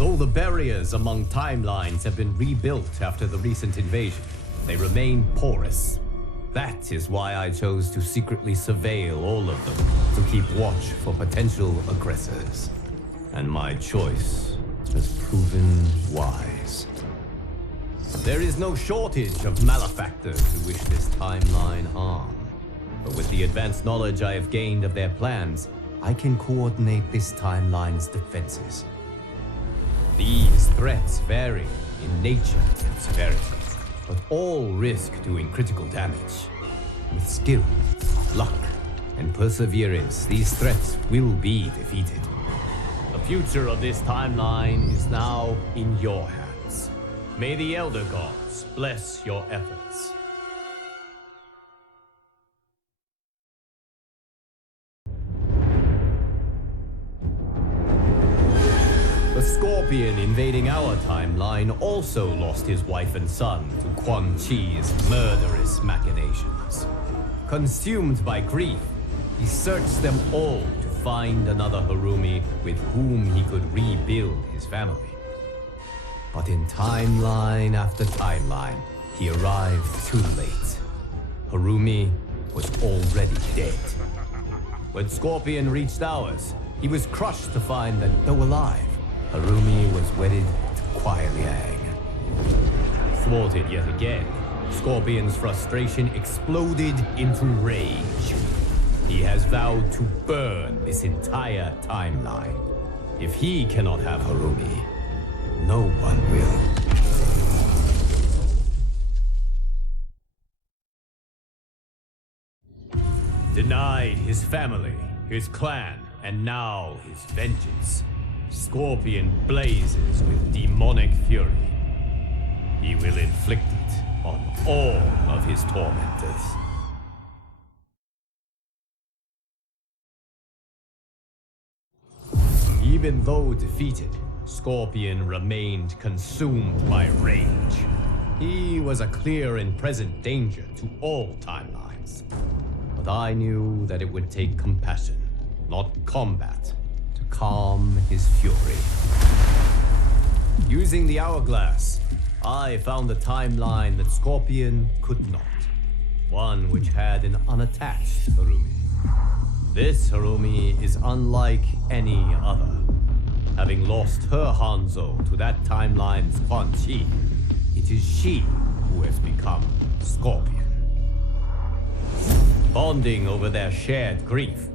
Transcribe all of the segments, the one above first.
Though the barriers among timelines have been rebuilt after the recent invasion, they remain porous. That is why I chose to secretly surveil all of them, to keep watch for potential aggressors. And my choice has proven wise. There is no shortage of malefactors who wish this timeline harm. But with the advanced knowledge I have gained of their plans, I can coordinate this timeline's defenses. These threats vary in nature and severity, but all risk doing critical damage. With skill, luck, and perseverance, these threats will be defeated. The future of this timeline is now in your hands. May the Elder Gods bless your efforts. The Scorpion invading our timeline also lost his wife and son to Quan Chi's murderous machinations. Consumed by grief, he searched them all to find another Harumi with whom he could rebuild his family. But in timeline after timeline, he arrived too late. Harumi was already dead. When Scorpion reached ours, he was crushed to find that, though alive, Harumi was wedded to Kuai Liang. Thwarted yet again, Scorpion's frustration exploded into rage. He has vowed to burn this entire timeline. If he cannot have Harumi, no one will. Denied his family, his clan, and now his vengeance. Scorpion blazes with demonic fury. He will inflict it on all of his tormentors. Even though defeated, Scorpion remained consumed by rage. He was a clear and present danger to all timelines. But I knew that it would take compassion, not combat, to calm his fury. Using the hourglass, I found a timeline that Scorpion could not. One which had an unattached Harumi. This Harumi is unlike any other. Having lost her Hanzo to that timeline's Quan Chi, it is she who has become Scorpion. Bonding over their shared grief,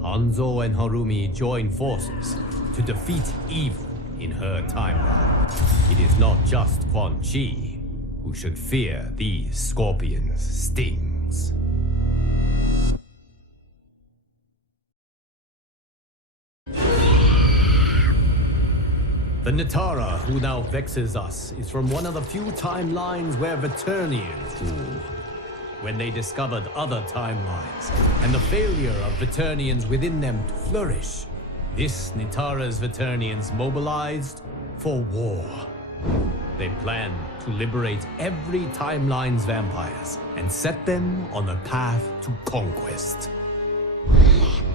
Hanzo and Harumi join forces to defeat evil in her timeline. It is not just Quan Chi who should fear these Scorpion's stings. The Natara who now vexes us is from one of the few timelines where Veternians rule. When they discovered other timelines, and the failure of Veternians within them to flourish, this Natara's Veternians mobilized for war. They planned to liberate every timeline's vampires and set them on a path to conquest.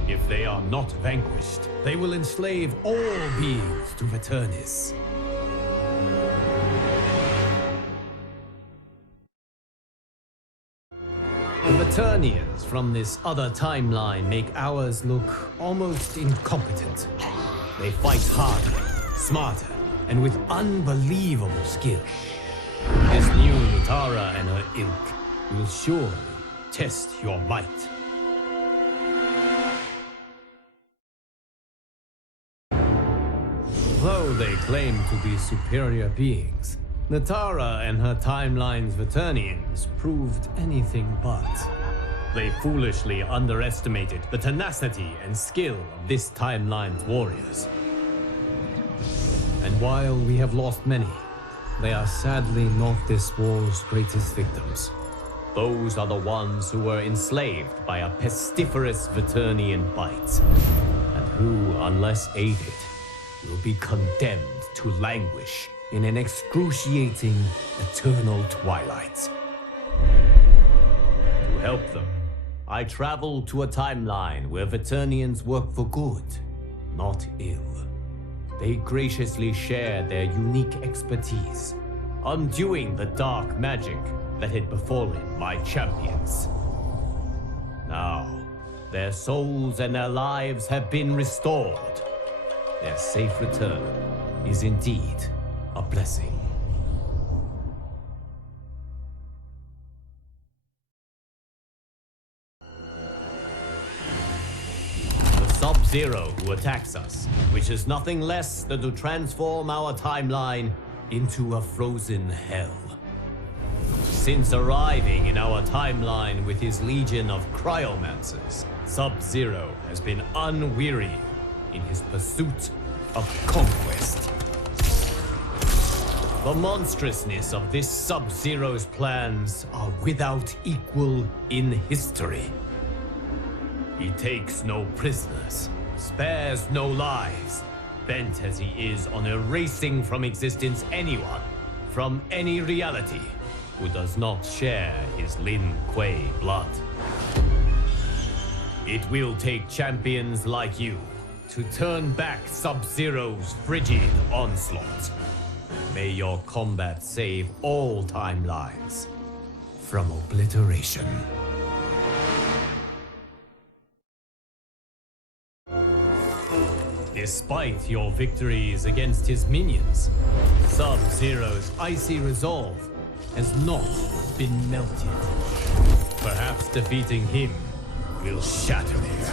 If they are not vanquished, they will enslave all beings to Veternis. The Veternians from this other timeline make ours look almost incompetent. They fight harder, smarter, and with unbelievable skill. This new Natara and her ilk will surely test your might. Though they claim to be superior beings, Natara and her timeline's Veternians proved anything but. They foolishly underestimated the tenacity and skill of this timeline's warriors. And while we have lost many, they are sadly not this war's greatest victims. Those are the ones who were enslaved by a pestiferous Veternian bite, and who, unless aided, will be condemned to languish in an excruciating, eternal twilight. To help them, I traveled to a timeline where Veternians work for good, not ill. they graciously shared their unique expertise, undoing the dark magic that had befallen my champions. Now, their souls and their lives have been restored. Their safe return is indeed a blessing. The Sub-Zero who attacks us wishes nothing less than to transform our timeline into a frozen hell. Since arriving in our timeline with his legion of Cryomancers, Sub-Zero has been unwearying in his pursuit of conquest. The monstrousness of this Sub-Zero's plans are without equal in history. He takes no prisoners, spares no lives, bent as he is on erasing from existence anyone, from any reality, who does not share his Lin Kuei blood. It will take champions like you to turn back Sub-Zero's frigid onslaught. May your combat save all timelines from obliteration. Despite your victories against his minions, Sub-Zero's icy resolve has not been melted. Perhaps defeating him will shatter it.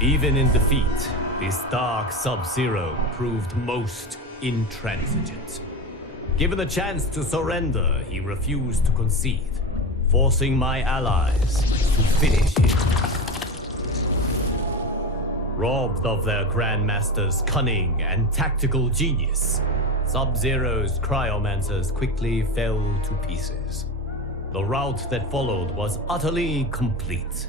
Even in defeat, this dark Sub-Zero proved most intransigent. Given the chance to surrender, he refused to concede, forcing my allies to finish him. Robbed of their Grandmaster's cunning and tactical genius, Sub-Zero's Cryomancers quickly fell to pieces. The rout that followed was utterly complete.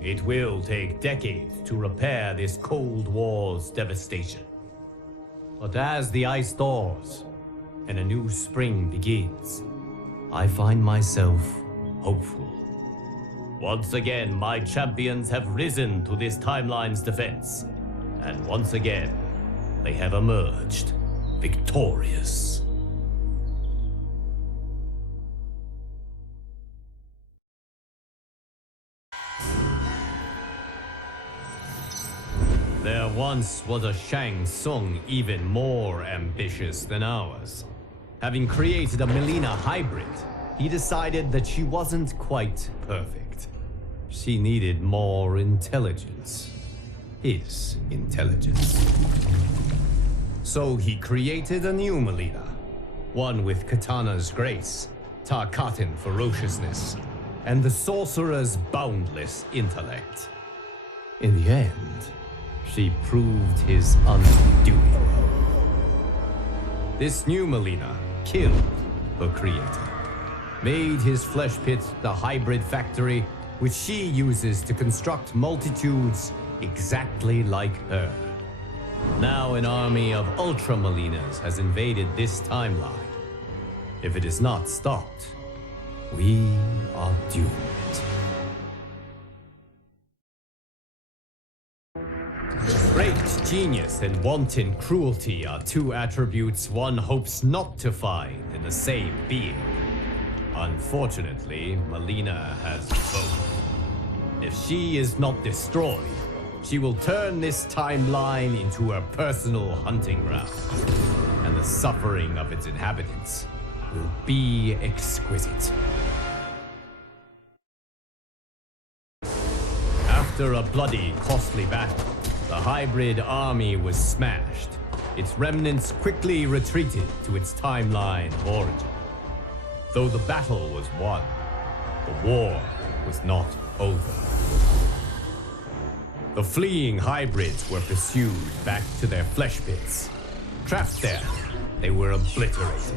It will take decades to repair this Cold War's devastation. But as the ice thaws and a new spring begins, I find myself hopeful. Once again, my champions have risen to this timeline's defense, and once again, they have emerged victorious. There once was a Shang Tsung even more ambitious than ours. Having created a Melina hybrid, he decided that she wasn't quite perfect. She needed more intelligence. His intelligence. So he created a new Melina. One with Katana's grace, Tarkatan ferociousness, and the sorcerer's boundless intellect. In the end, she proved his undoing. This new Melina killed her creator, made his flesh pit the hybrid factory which she uses to construct multitudes exactly like her. Now an army of Ultra Melinas has invaded this timeline. If it is not stopped, we are doomed. Great genius and wanton cruelty are two attributes one hopes not to find in the same being. Unfortunately, Melina has both. If she is not destroyed, she will turn this timeline into her personal hunting ground, and the suffering of its inhabitants will be exquisite. After a bloody, costly battle, the hybrid army was smashed. Its remnants quickly retreated to its timeline of origin. Though the battle was won, the war was not over. The fleeing hybrids were pursued back to their flesh pits. Trapped there, they were obliterated.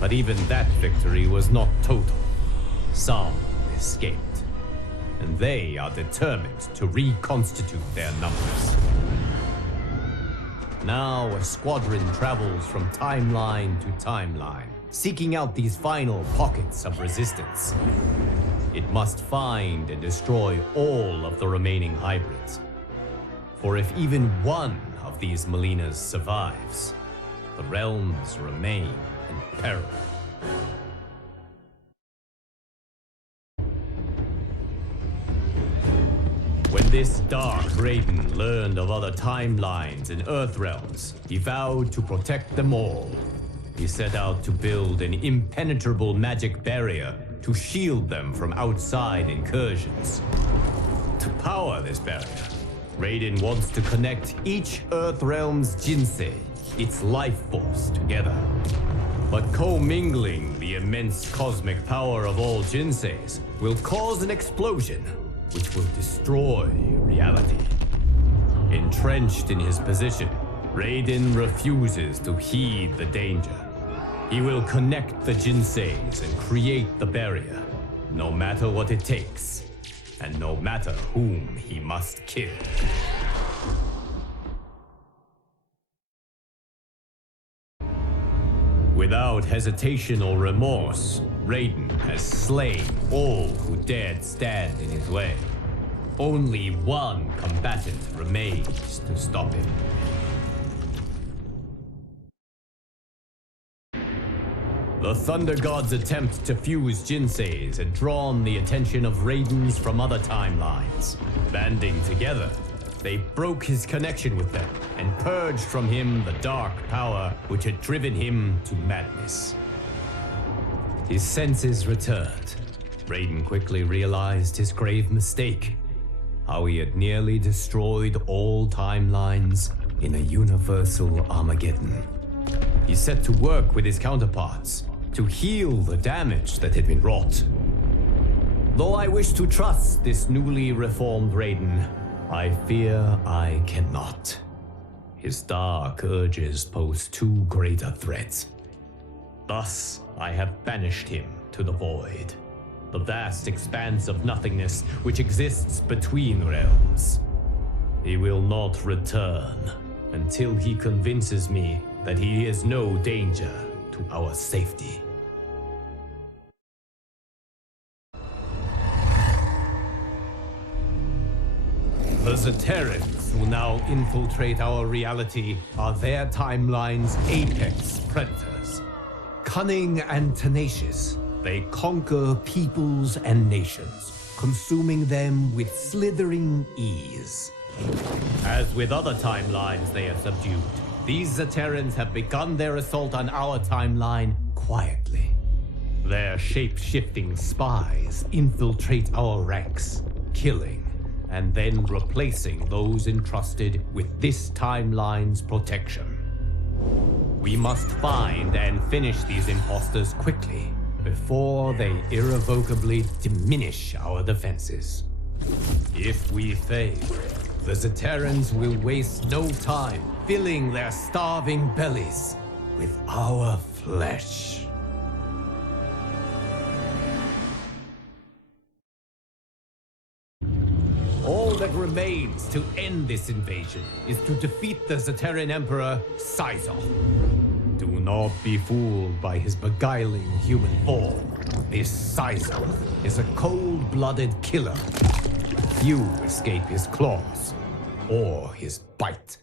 But even that victory was not total. Some escaped, and they are determined to reconstitute their numbers. Now a squadron travels from timeline to timeline, seeking out these final pockets of resistance. It must find and destroy all of the remaining hybrids. For if even one of these Molinas survives, the realms remain in peril. When this dark Raiden learned of other timelines and Earth realms, he vowed to protect them all. He set out to build an impenetrable magic barrier to shield them from outside incursions. To power this barrier, Raiden wants to connect each Earth realm's Jinsei, its life force, together. But commingling the immense cosmic power of all Jinseis will cause an explosion which will destroy reality. Entrenched in his position, Raiden refuses to heed the danger. He will connect the Jinseis and create the barrier, no matter what it takes, and no matter whom he must kill. Without hesitation or remorse, Raiden has slain all who dared stand in his way. Only one combatant remains to stop him. The Thunder God's attempt to fuse Jinseis had drawn the attention of Raidens from other timelines. Banding together, they broke his connection with them and purged from him the dark power which had driven him to madness. His senses returned. Raiden quickly realized his grave mistake, how he had nearly destroyed all timelines in a universal Armageddon. He set to work with his counterparts to heal the damage that had been wrought. Though I wish to trust this newly reformed Raiden, I fear I cannot. His dark urges pose too great a threat. Thus, I have banished him to the void, the vast expanse of nothingness which exists between realms. He will not return until he convinces me that he is no danger to our safety. The Zaterrans who now infiltrate our reality are their timeline's apex predators. Cunning and tenacious, they conquer peoples and nations, consuming them with slithering ease. As with other timelines they have subdued, these Zaterrans have begun their assault on our timeline quietly. Their shape-shifting spies infiltrate our ranks, killing and then replacing those entrusted with this timeline's protection. We must find and finish these imposters quickly before they irrevocably diminish our defenses. If we fail, the Zaterrans will waste no time filling their starving bellies with our flesh. All that remains to end this invasion is to defeat the Zaterran Emperor, Syzoth. Do not be fooled by his beguiling human form. This Syzoth is a cold-blooded killer. Few escape his claws or his bite.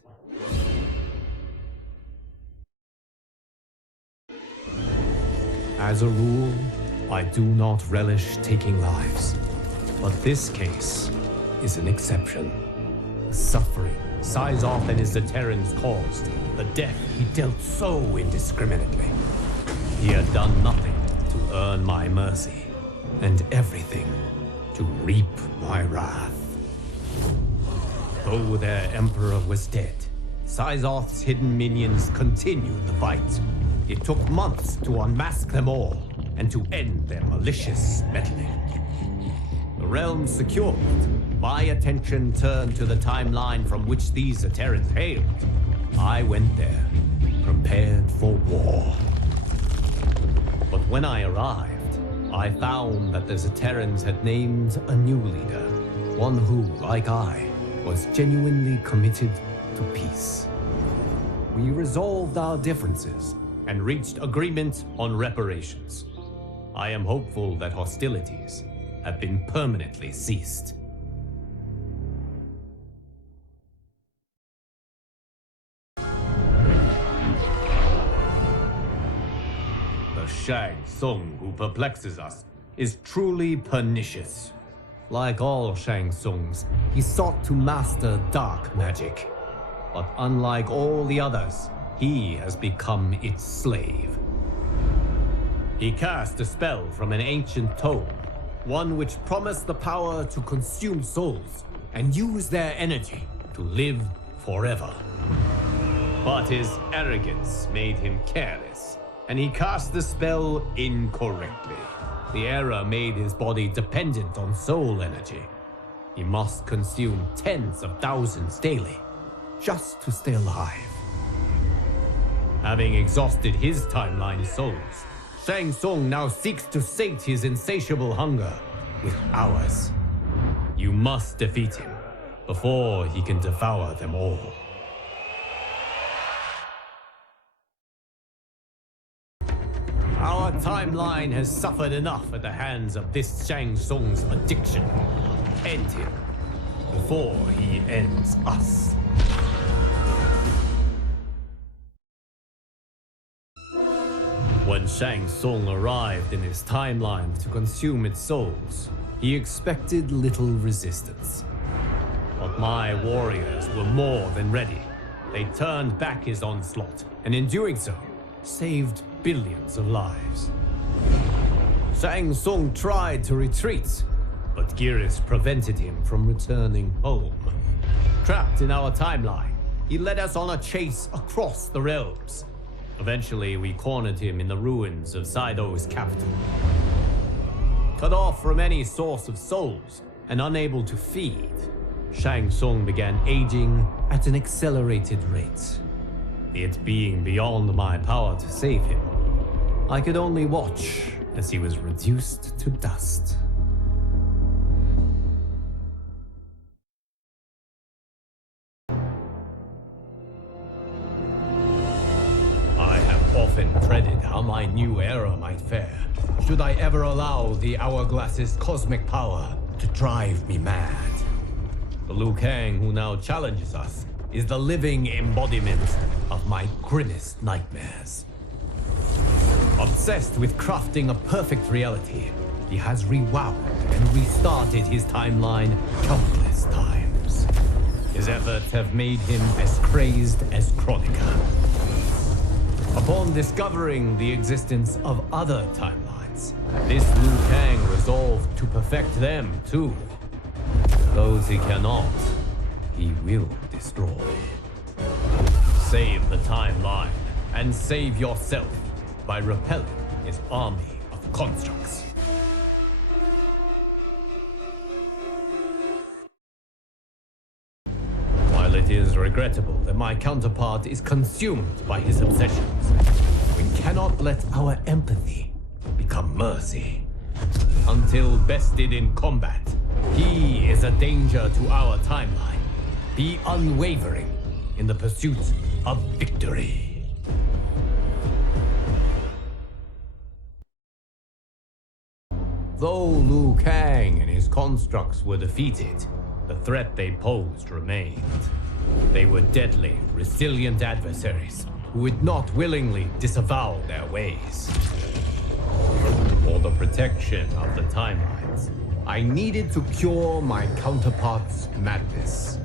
As a rule, I do not relish taking lives, but this case is an exception. The suffering Syzoth and his Zaterrans caused, the death he dealt so indiscriminately. He had done nothing to earn my mercy, and everything to reap my wrath. Though their emperor was dead, Syzoth's hidden minions continued the fight. It took months to unmask them all, and to end their malicious meddling. The realm secured, my attention turned to the timeline from which these Zaterrans hailed. I went there, prepared for war. But when I arrived, I found that the Zaterrans had named a new leader, one who, like I, was genuinely committed to peace. We resolved our differences and reached agreement on reparations. I am hopeful that hostilities have been permanently ceased. The Shang Tsung who perplexes us is truly pernicious. Like all Shang Tsungs, he sought to master dark magic. But unlike all the others, he has become its slave. He cast a spell from an ancient tome, one which promised the power to consume souls and use their energy to live forever. But his arrogance made him careless, and he cast the spell incorrectly. The error made his body dependent on soul energy. He must consume tens of thousands daily, just to stay alive. Having exhausted his timeline's souls, Shang Tsung now seeks to sate his insatiable hunger with ours. You must defeat him before he can devour them all. Our timeline has suffered enough at the hands of this Shang Tsung's addiction. End him before he ends us. When Shang Tsung arrived in his timeline to consume its souls, he expected little resistance. But my warriors were more than ready. They turned back his onslaught, and in doing so, saved billions of lives. Shang Tsung tried to retreat, but Geras prevented him from returning home. Trapped in our timeline, he led us on a chase across the realms. Eventually, we cornered him in the ruins of Saido's capital. Cut off from any source of souls and unable to feed, Shang Tsung began aging at an accelerated rate. It being beyond my power to save him, I could only watch as he was reduced to dust. I have often dreaded how my new era might fare, should I ever allow the Hourglass's cosmic power to drive me mad. The Liu Kang who now challenges us is the living embodiment of my grimmest nightmares. Obsessed with crafting a perfect reality, he has rewound and restarted his timeline countless times. His efforts have made him as crazed as Chronica. Upon discovering the existence of other timelines, this Liu Kang resolved to perfect them too. Those he cannot, he will destroy. Save the timeline and save yourself by repelling his army of constructs. While it is regrettable that my counterpart is consumed by his obsessions, we cannot let our empathy become mercy. Until bested in combat, he is a danger to our timeline. Be unwavering in the pursuit of victory. Though Liu Kang and his constructs were defeated, the threat they posed remained. They were deadly, resilient adversaries who would not willingly disavow their ways. For the protection of the timelines, I needed to cure my counterpart's madness.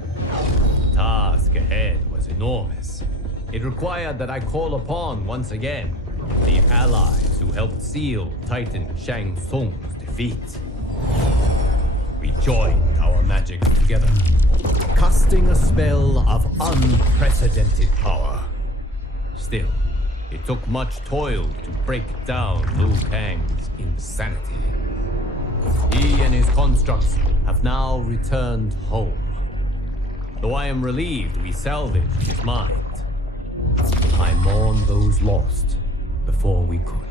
The task ahead was enormous. It required that I call upon, once again, the allies who helped seal Titan Shang Tsung's defeat. We joined our magic together, casting a spell of unprecedented power. Still, it took much toil to break down Liu Kang's insanity. He and his constructs have now returned home. Though I am relieved we salvaged his mind, I mourn those lost before we could.